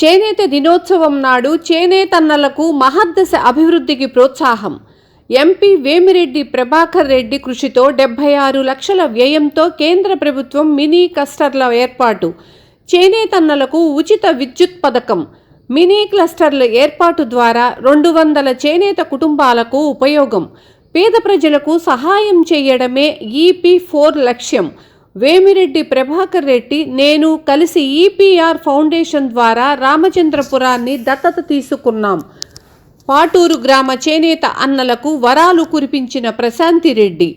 చేనేత దినోత్సవం నాడు చేనేతన్నలకు మహద్దశ అభివృద్ధికి ప్రోత్సాహం. ఎంపీ వేమిరెడ్డి ప్రభాకర్ రెడ్డి కృషితో డెబ్బై ఆరు లక్షల వ్యయంతో కేంద్ర ప్రభుత్వం మినీ క్లస్టర్ల ఏర్పాటు. చేనేతన్నలకు ఉచిత విద్యుత్ పథకం. మినీ క్లస్టర్ల ఏర్పాటు ద్వారా రెండు వందల చేనేత కుటుంబాలకు ఉపయోగం. పేద ప్రజలకు సహాయం చేయడమే ఈపీ ఫోర్ లక్ష్యం. వేమిరెడ్డి ప్రభాకర్ రెడ్డి నేను కలిసి ఈపీఆర్ ఫౌండేషన్ ద్వారా రామచంద్రపురాన్ని దత్తత తీసుకున్నాం. పాటూరు గ్రామ చేనేత అన్నలకు వరాలు కురిపించిన ప్రశాంతి రెడ్డి.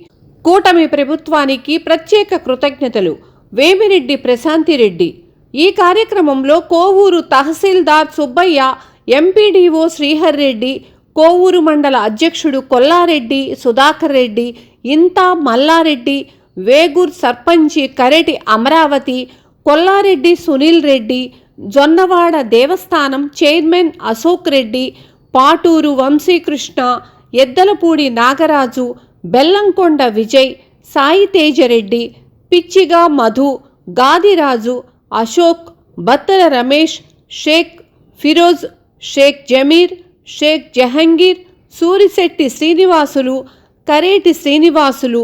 కూటమి ప్రభుత్వానికి ప్రత్యేక కృతజ్ఞతలు. వేమిరెడ్డి ప్రశాంతి రెడ్డి. ఈ కార్యక్రమంలో కోవూరు తహసీల్దార్ సుబ్బయ్య ఎంపీడీఓ శ్రీహర్ రెడ్డి కోవూరు మండల అధ్యక్షుడు కొల్లారెడ్డి సుధాకర్ రెడ్డి ఇంతా మల్లారెడ్డి వేగూర్ సర్పంచి కరెటి అమరావతి కొల్లారెడ్డి సునీల్ రెడ్డి జొన్నవాడ దేవస్థానం చైర్మన్ అశోక్ రెడ్డి పాటూరు వంశీకృష్ణ ఎద్దలపూడి నాగరాజు బెల్లంకొండ విజయ్ సాయి తేజరెడ్డి పిచ్చిగా మధు గాదిరాజు అశోక్ బత్తల రమేష్ షేక్ ఫిరోజ్ షేక్ జమీర్ షేక్ జహంగీర్ సూరిశెట్టి శ్రీనివాసులు కరేటి శ్రీనివాసులు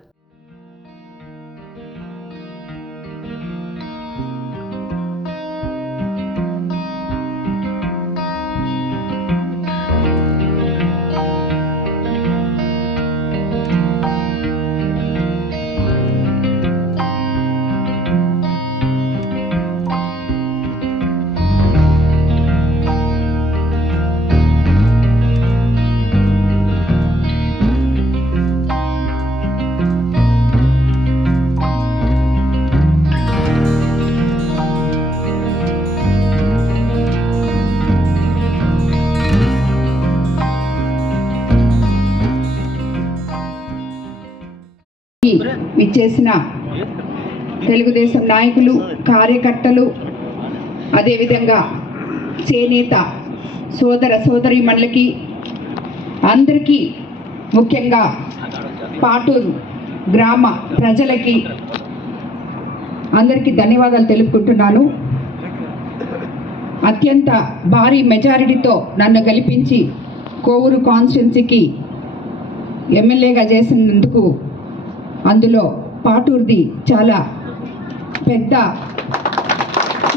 విచ్చేసిన తెలుగుదేశం నాయకులు కార్యకర్తలు అదేవిధంగా చేనేత సోదర సోదరిమణులకి అందరికీ ముఖ్యంగా పాటూరు గ్రామ ప్రజలకి అందరికీ ధన్యవాదాలు తెలుపుకుంటున్నాను. అత్యంత భారీ మెజారిటీతో నన్ను గెలిపించి కోవూరు కాన్స్టిట్యున్సీకి ఎమ్మెల్యేగా చేసినందుకు అందులో పాటూర్ది చాలా పెద్ద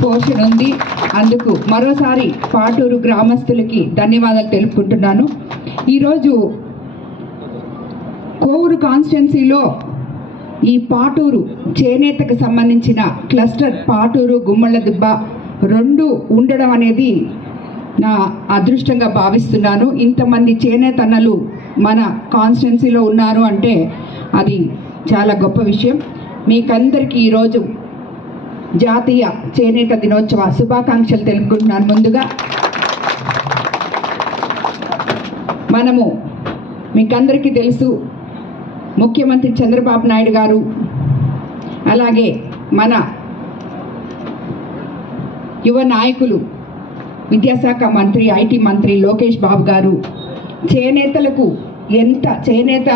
పోర్షన్ ఉంది అందుకు మరోసారి పాటూరు గ్రామస్తులకి ధన్యవాదాలు తెలుపుకుంటున్నాను. ఈరోజు కోవూరు కాన్స్టిట్యున్సీలో ఈ పాటూరు చేనేతకు సంబంధించిన క్లస్టర్ పాటూరు గుమ్మళ్ళ దుబ్బ రెండు ఉండడం అనేది నా అదృష్టంగా భావిస్తున్నాను. ఇంతమంది చేనేతన్నలు మన కాన్స్టిట్యున్సీలో ఉన్నారు అంటే అది చాలా గొప్ప విషయం. మీకందరికీ ఈరోజు జాతీయ చేనేత దినోత్సవ శుభాకాంక్షలు తెలుపుకుంటున్నాను ముందుగా. మనము మీకందరికీ తెలుసు ముఖ్యమంత్రి చంద్రబాబు నాయుడు గారు అలాగే మన యువ నాయకులు విద్యాశాఖ మంత్రి ఐటీ మంత్రి లోకేష్ బాబు గారు చేనేతలకు ఎంత చేనేత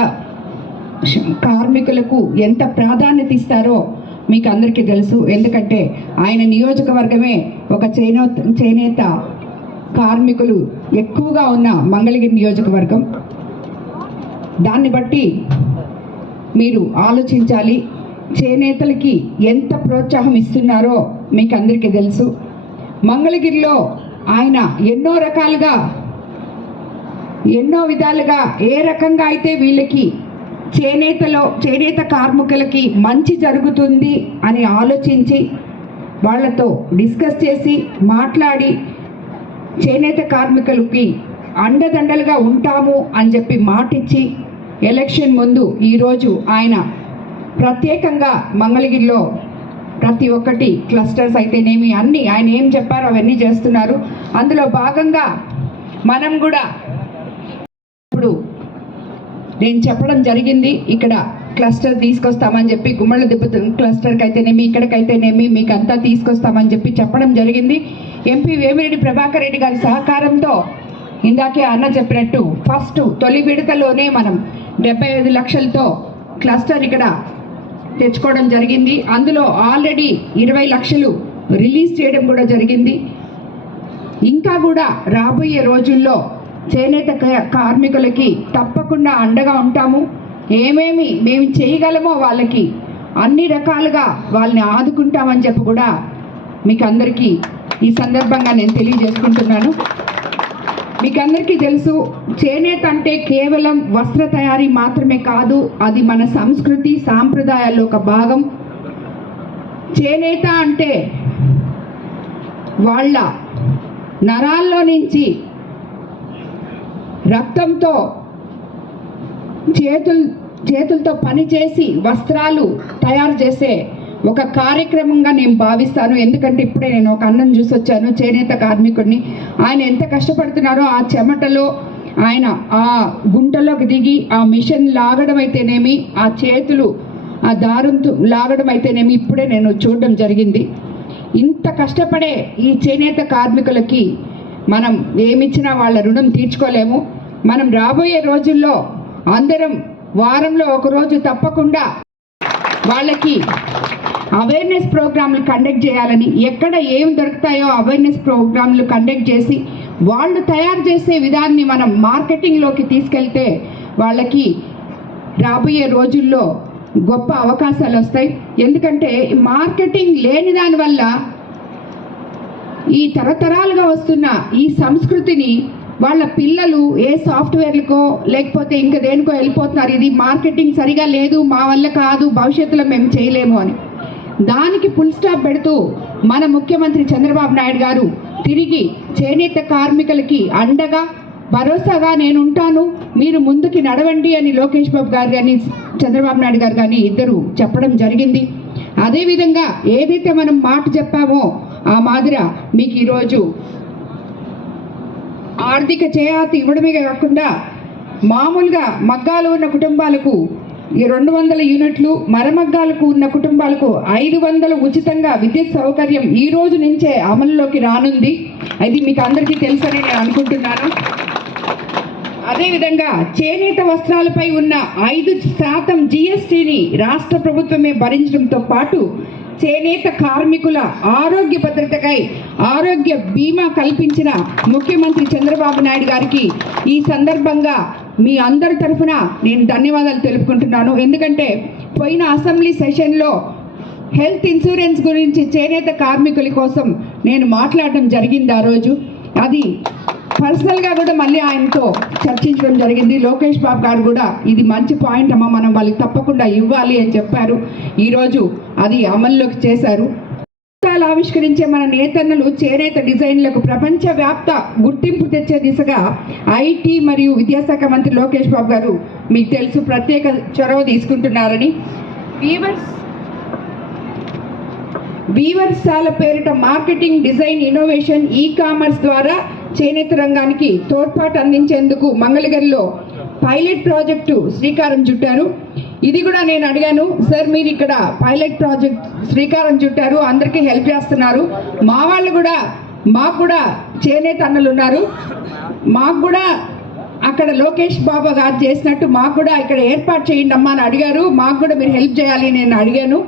కార్మికులకు ఎంత ప్రాధాన్యత ఇస్తారో మీకు అందరికీ తెలుసు. ఎందుకంటే ఆయన నియోజకవర్గమే ఒక చేనో చేనేత కార్మికులు ఎక్కువగా ఉన్న మంగళగిరి నియోజకవర్గం. దాన్ని బట్టి మీరు ఆలోచించాలి చేనేతలకి ఎంత ప్రోత్సాహం ఇస్తున్నారో మీకు అందరికీ తెలుసు. మంగళగిరిలో ఆయన ఎన్నో రకాలుగా ఎన్నో విధాలుగా ఏ రకంగా అయితే వీళ్ళకి చేనేతలో చేనేత కార్మికులకి మంచి జరుగుతుంది అని ఆలోచించి వాళ్ళతో డిస్కస్ చేసి మాట్లాడి చేనేత కార్మికులకి అండదండలుగా ఉంటాము అని చెప్పి మాటిచ్చి ఎలక్షన్ ముందు ఈరోజు ఆయన ప్రత్యేకంగా మంగళగిరిలో ప్రతి ఒక్కటి క్లస్టర్స్ అయితేనేమి అన్నీ ఆయన ఏం చెప్పారో అవన్నీ చేస్తున్నారు. అందులో భాగంగా మనం కూడా ఇప్పుడు నేను చెప్పడం జరిగింది. ఇక్కడ క్లస్టర్ తీసుకొస్తామని చెప్పి గుమ్మళ్ళ దిబ్బ క్లస్టర్కి అయితేనేమి ఇక్కడికైతేనేమి మీకు అంతా తీసుకొస్తామని చెప్పి చెప్పడం జరిగింది. ఎంపీ వేమిరెడ్డి ప్రభాకర్ రెడ్డి గారి సహకారంతో ఇందాకే అన్న చెప్పినట్టు ఫస్ట్ తొలి విడతలోనే మనం డెబ్బై ఐదు లక్షలతో క్లస్టర్ ఇక్కడ తెచ్చుకోవడం జరిగింది. అందులో ఆల్రెడీ ఇరవై లక్షలు రిలీజ్ చేయడం కూడా జరిగింది. ఇంకా కూడా రాబోయే రోజుల్లో చేనేత క- కార్మికులకి తప్పకుండా అండగా ఉంటాము. ఏమేమి మేము చేయగలమో వాళ్ళకి అన్ని రకాలుగా వాళ్ళని ఆదుకుంటామని చెప్పి కూడా మీకు అందరికీ ఈ సందర్భంగా నేను తెలియజేసుకుంటున్నాను. మీకు అందరికీ తెలుసు చేనేత అంటే కేవలం వస్త్ర తయారీ మాత్రమే కాదు అది మన సంస్కృతి సాంప్రదాయాల్లో ఒక భాగం. చేనేత అంటే వాళ్ళ నరాల్లో నుంచి రక్తంతో చేతులు చేతులతో పనిచేసి వస్త్రాలు తయారు చేసే ఒక కార్యక్రమంగా నేను భావిస్తాను. ఎందుకంటే ఇప్పుడే నేను ఒక అన్నం చూసి వచ్చాను చేనేత కార్మికుడిని. ఆయన ఎంత కష్టపడుతున్నారో ఆ చెమటలో ఆయన ఆ గుంటలోకి దిగి ఆ మిషన్ లాగడం అయితేనేమి ఆ చేతులు ఆ దారంతో లాగడం అయితేనేమి ఇప్పుడే నేను చూడడం జరిగింది. ఇంత కష్టపడే ఈ చేనేత కార్మికులకి మనం ఏమిచ్చినా వాళ్ళ రుణం తీర్చుకోలేము. మనం రాబోయే రోజుల్లో అందరం వారంలో ఒక రోజు తప్పకుండా వాళ్ళకి అవేర్నెస్ ప్రోగ్రాంలు కండక్ట్ చేయాలని ఎక్కడ ఏం దొరుకుతాయో అవేర్నెస్ ప్రోగ్రాంలు కండక్ట్ చేసి వాళ్ళు తయారు చేసే విధాన్ని మనం మార్కెటింగ్లోకి తీసుకెళ్తే వాళ్ళకి రాబోయే రోజుల్లో గొప్ప అవకాశాలు వస్తాయి. ఎందుకంటే మార్కెటింగ్ లేని దానివల్ల ఈ తరతరాలుగా వస్తున్న ఈ సంస్కృతిని వాళ్ళ పిల్లలు ఏ సాఫ్ట్వేర్లకో లేకపోతే ఇంకా దేనికో వెళ్ళిపోతున్నారు. ఇది మార్కెటింగ్ సరిగా లేదు మా వల్ల కాదు భవిష్యత్తులో మేము చేయలేము అని. దానికి ఫుల్ స్టాప్ పెడుతూ మన ముఖ్యమంత్రి చంద్రబాబు నాయుడు గారు తిరిగి చేనేత కార్మికులకి అండగా భరోసాగా నేను ఉంటాను మీరు ముందుకి నడవండి అని లోకేష్ బాబు గారు కానీ చంద్రబాబు నాయుడు గారు కానీ ఇద్దరు చెప్పడం జరిగింది. అదేవిధంగా ఏదైతే మనం మాట చెప్పామో ఆ మాదిర మీకు ఈరోజు ఆర్థిక చేయాతి ఇవ్వడమే కాకుండా మామూలుగా మగ్గాలు ఉన్న కుటుంబాలకు ఈ రెండు వందల యూనిట్లు మరమగ్గాలకు ఉన్న కుటుంబాలకు ఐదు వందలు ఉచితంగా విద్యుత్ సౌకర్యం ఈ రోజు నుంచే అమలులోకి రానుంది. అది మీకు అందరికీ తెలుసని నేను అనుకుంటున్నాను. అదేవిధంగా చేనేత వస్త్రాలపై ఉన్న ఐదు శాతం జిఎస్టిని రాష్ట్ర ప్రభుత్వమే భరించడంతో పాటు చేనేత కార్మికుల ఆరోగ్య భద్రతకై ఆరోగ్య బీమా కల్పించిన ముఖ్యమంత్రి చంద్రబాబు నాయుడు గారికి ఈ సందర్భంగా మీ అందరి తరఫున నేను ధన్యవాదాలు తెలుపుకుంటున్నాను. ఎందుకంటే పోయిన అసెంబ్లీ సెషన్లో హెల్త్ ఇన్సూరెన్స్ గురించి చేనేత కార్మికుల కోసం నేను మాట్లాడడం జరిగింది ఆ రోజు. అది పర్సనల్గా కూడా మళ్ళీ ఆయనతో చర్చించడం జరిగింది. లోకేష్ బాబు గారు కూడా ఇది మంచి పాయింట్ అమ్మా మనం వాళ్ళకి తప్పకుండా ఇవ్వాలి అని చెప్పారు. ఈరోజు అది అమల్లోకి చేశారు. ఆవిష్కరించే మన నేతన్నలు చేనేత డిజైన్లకు ప్రపంచవ్యాప్త గుర్తింపు తెచ్చే దిశగా ఐటీ మరియు విద్యాశాఖ మంత్రి లోకేష్ బాబు గారు మీకు తెలుసు ప్రత్యేక చొరవ తీసుకుంటున్నారని. వీవర్స్ వీవర్స్ పేరిట marketing design innovation e commerce ద్వారా చేనేత రంగానికి తోడ్పాటు అందించేందుకు మంగళగిరిలో పైలట్ ప్రాజెక్టు శ్రీకారం చుట్టారు. ఇది కూడా నేను అడిగాను సార్ మీరు ఇక్కడ పైలట్ ప్రాజెక్ట్ శ్రీకారం చుట్టారు అందరికీ హెల్ప్ చేస్తున్నారు. మా వాళ్ళు కూడా మాకు కూడా చేనేత అన్నలు ఉన్నారు. మాకు కూడా అక్కడ లోకేష్ బాబా గారు చేసినట్టు మాకు కూడా ఇక్కడ ఏర్పాటు చేయండి అమ్మా అని అడిగారు. మాకు కూడా మీరు హెల్ప్ చేయాలి నేను అడిగాను.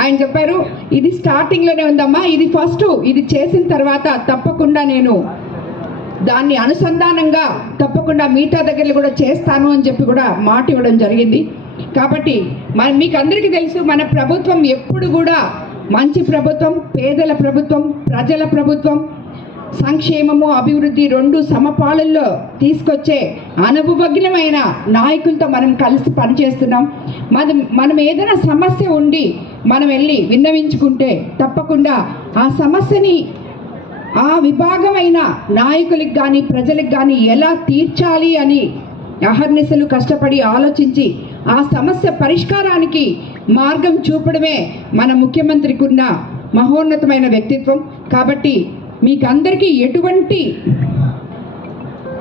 ఆయన చెప్పారు ఇది స్టార్టింగ్లోనే ఉందమ్మా ఇది ఫస్ట్ ఇది చేసిన తర్వాత తప్పకుండా నేను దాన్ని అనుసంధానంగా తప్పకుండా మిగతా దగ్గర కూడా చేస్తాను అని చెప్పి కూడా మాట ఇవ్వడం జరిగింది. కాబట్టి మన మీకు అందరికీ తెలుసు మన ప్రభుత్వం ఎప్పుడు కూడా మంచి ప్రభుత్వం పేదల ప్రభుత్వం ప్రజల ప్రభుత్వం సంక్షేమము అభివృద్ధి రెండు సమపాలల్లో తీసుకొచ్చే అనుభవజ్ఞమైన నాయకులతో మనం కలిసి పనిచేస్తున్నాం. మన మనం ఏదైనా సమస్య ఉండి మనం వెళ్ళి విన్నవించుకుంటే తప్పకుండా ఆ సమస్యని ఆ విభాగమైన నాయకులకు కానీ ప్రజలకు కానీ ఎలా తీర్చాలి అని అహర్నిశలు కష్టపడి ఆలోచించి ఆ సమస్య పరిష్కారానికి మార్గం చూపడమే మన ముఖ్యమంత్రికి ఉన్న మహోన్నతమైన వ్యక్తిత్వం. కాబట్టి మీకు అందరికీ ఎటువంటి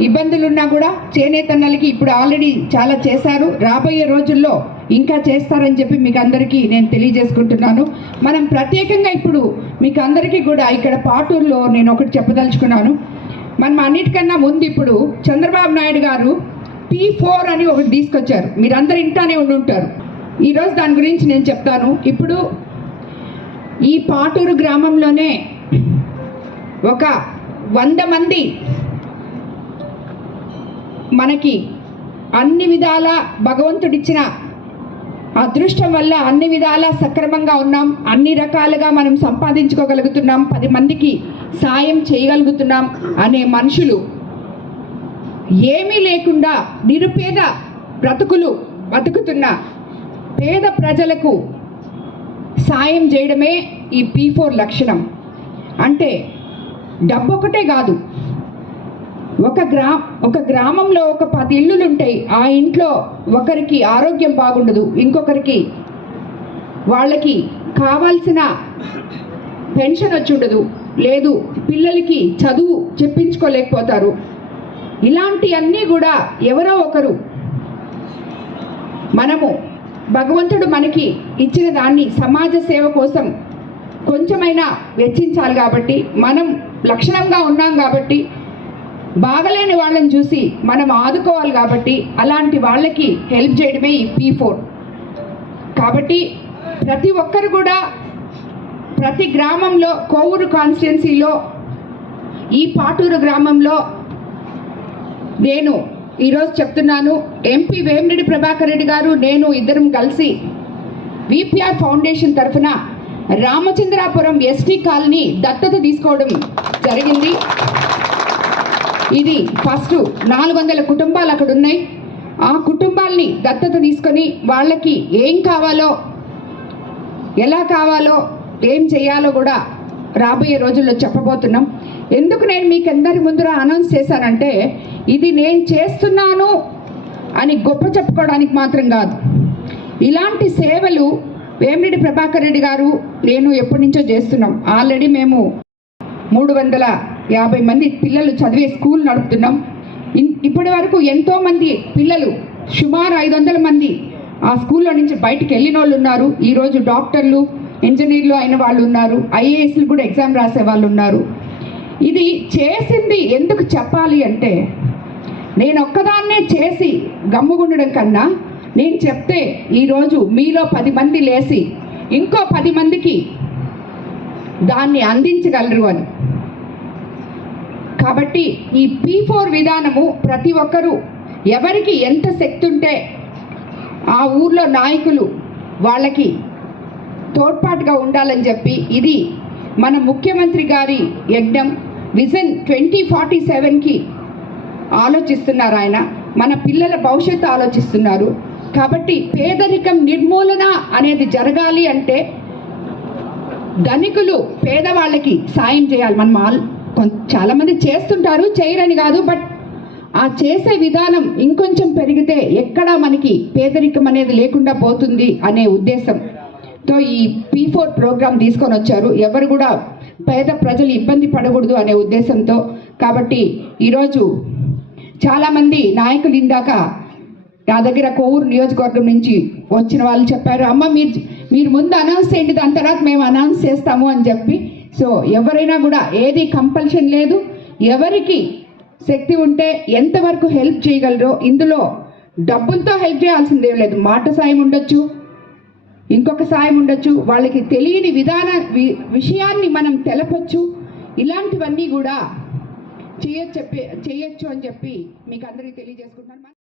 ఇబ్బందులున్నా కూడా చేనేతన్నలకి ఇప్పుడు ఆల్రెడీ చాలా చేశారు. రాబోయే రోజుల్లో ఇంకా చేస్తారని చెప్పి మీకు అందరికీ నేను తెలియజేసుకుంటున్నాను. మనం ప్రత్యేకంగా ఇప్పుడు మీకు అందరికీ కూడా ఇక్కడ పాటూరులో నేను ఒకటి చెప్పదలుచుకున్నాను. మనం అన్నిటికన్నా ముందు ఇప్పుడు చంద్రబాబు నాయుడు గారు పీ ఫోర్ అని ఒకటి తీసుకొచ్చారు. మీరందరూ ఇంటానే ఉండి ఉంటారు. ఈరోజు దాని గురించి నేను చెప్తాను. ఇప్పుడు ఈ పాటూరు గ్రామంలోనే ఒక వంద మంది మనకి అన్ని విధాల భగవంతుడిచ్చిన అదృష్టం వల్ల అన్ని విధాల సక్రమంగా ఉన్నాం. అన్ని రకాలుగా మనం సంపాదించుకోగలుగుతున్నాం. పది మందికి సాయం చేయగలుగుతున్నాం అనే మనుషులు. ఏమీ లేకుండా నిరుపేద బ్రతుకులు బతుకుతున్న పేద ప్రజలకు సాయం చేయడమే ఈ పీ ఫోర్ లక్షణం. అంటే డబ్బు ఒకటే కాదు ఒక గ్రా ఒక గ్రామంలో ఒక పది ఇల్లులు ఉంటాయి ఆ ఇంట్లో ఒకరికి ఆరోగ్యం బాగుండదు ఇంకొకరికి వాళ్ళకి కావాల్సిన పెన్షన్ వచ్చి ఉండదు లేదు పిల్లలకి చదువు చెప్పించుకోలేకపోతారు. ఇలాంటివన్నీ కూడా ఎవరో ఒకరు మనము భగవంతుడు మనకి ఇచ్చిన దాన్ని సమాజ సేవ కోసం కొంచెమైనా వెచ్చించాలి కాబట్టి మనం లక్షణంగా ఉన్నాం కాబట్టి బాగలేని వాళ్ళని చూసి మనం ఆదుకోవాలి కాబట్టి అలాంటి వాళ్ళకి హెల్ప్ చేయడమే ఈ పీ ఫోర్ కాబట్టి ప్రతి ఒక్కరు కూడా ప్రతి గ్రామంలో కోవూరు కాన్స్టిట్యున్సీలో ఈ పాటూరు గ్రామంలో నేను ఈరోజు చెప్తున్నాను ఎంపీ వేమిరెడ్డి ప్రభాకర్ రెడ్డి గారు నేను ఇద్దరం కలిసి విపిఆర్ ఫౌండేషన్ తరఫున రామచంద్రాపురం ఎస్టీ కాలనీ దత్తత తీసుకోవడం జరిగింది. ఇది ఫస్ట్ నాలుగు వందల కుటుంబాలు అక్కడ ఉన్నాయి ఆ కుటుంబాల్ని దత్తత తీసుకొని వాళ్ళకి ఏం కావాలో ఎలా కావాలో ఏం చేయాలో కూడా రాబోయే రోజుల్లో చెప్పబోతున్నాం. ఎందుకు నేను మీకు అందరి ముందర అనౌన్స్ చేశానంటే ఇది నేను చేస్తున్నాను అని గొప్ప చెప్పుకోవడానికి మాత్రం కాదు. ఇలాంటి సేవలు వేమిరెడ్డి ప్రభాకర్ రెడ్డి గారు నేను ఎప్పటి నుంచో చేస్తున్నాం. ఆల్రెడీ మేము మూడు వందల యాభై మంది పిల్లలు చదివే స్కూల్ నడుపుతున్నాం. ఇన్- ఇప్పటి వరకు ఎంతోమంది పిల్లలు సుమారు ఐదు వందల మంది ఆ స్కూల్లో నుంచి బయటకు వెళ్ళిన వాళ్ళు ఉన్నారు ఈరోజు డాక్టర్లు ఇంజనీర్లు అయిన వాళ్ళు ఉన్నారు. ఐఏఎస్లు కూడా ఎగ్జామ్ రాసే వాళ్ళు ఉన్నారు. ఇది చేసింది ఎందుకు చెప్పాలి అంటే నేను ఒక్కదాన్నే చేసి గమ్ముగుండడం కన్నా నేను చెప్తే ఈరోజు మీలో పది మంది లేసి ఇంకో పది మందికి దాన్ని అందించగలరు అని. కాబట్టి ఈ పీ ఫోర్ విధానము ప్రతి ఒక్కరూ ఎవరికి ఎంత శక్తి ఉంటే ఆ ఊర్లో నాయకులు వాళ్ళకి తోడ్పాటుగా ఉండాలని చెప్పి ఇది మన ముఖ్యమంత్రి గారి యజ్ఞం విజన్ ట్వంటీ ఫార్టీ సెవెన్కి ఆలోచిస్తున్నారు ఆయన. మన పిల్లల భవిష్యత్తు ఆలోచిస్తున్నారు. కాబట్టి పేదరికం నిర్మూలన అనేది జరగాలి అంటే ధనికులు పేదవాళ్ళకి సాయం చేయాలి. మనం కొం- చాలా మంది చేస్తుంటారు చేయరని కాదు బట్ ఆ చేసే విధానం ఇంకొంచెం పెరిగితే ఎక్కడ మనకి పేదరికం అనేది లేకుండా పోతుంది అనే ఉద్దేశంతో ఈ పీ ఫోర్ ప్రోగ్రామ్ తీసుకొని వచ్చారు. ఎవరు కూడా పేద ప్రజలు ఇబ్బంది పడకూడదు అనే ఉద్దేశంతో కాబట్టి ఈరోజు చాలామంది నాయకులు ఇందాక నా దగ్గర కోవూరు నియోజకవర్గం నుంచి వచ్చిన వాళ్ళు చెప్పారు అమ్మ మీరు మీరు ముందు అనౌన్స్ చేయండి దాని తర్వాత మేము అనౌన్స్ చేస్తాము అని చెప్పి సో ఎవరైనా కూడా ఏది కంపల్షన్ లేదు ఎవరికి శక్తి ఉంటే ఎంతవరకు హెల్ప్ చేయగలరో ఇందులో డబ్బులతో హెల్ప్ చేయాల్సిందేం లేదు. మాట సాయం ఉండొచ్చు ఇంకొక సాయం ఉండొచ్చు. వాళ్ళకి తెలియని విధాన వి- విషయాన్ని మనం తెలపొచ్చు. ఇలాంటివన్నీ కూడా చేయొచ్చు చెప్పే చేయొచ్చు అని చెప్పి మీకు అందరికీ తెలియజేసుకుంటున్నాను.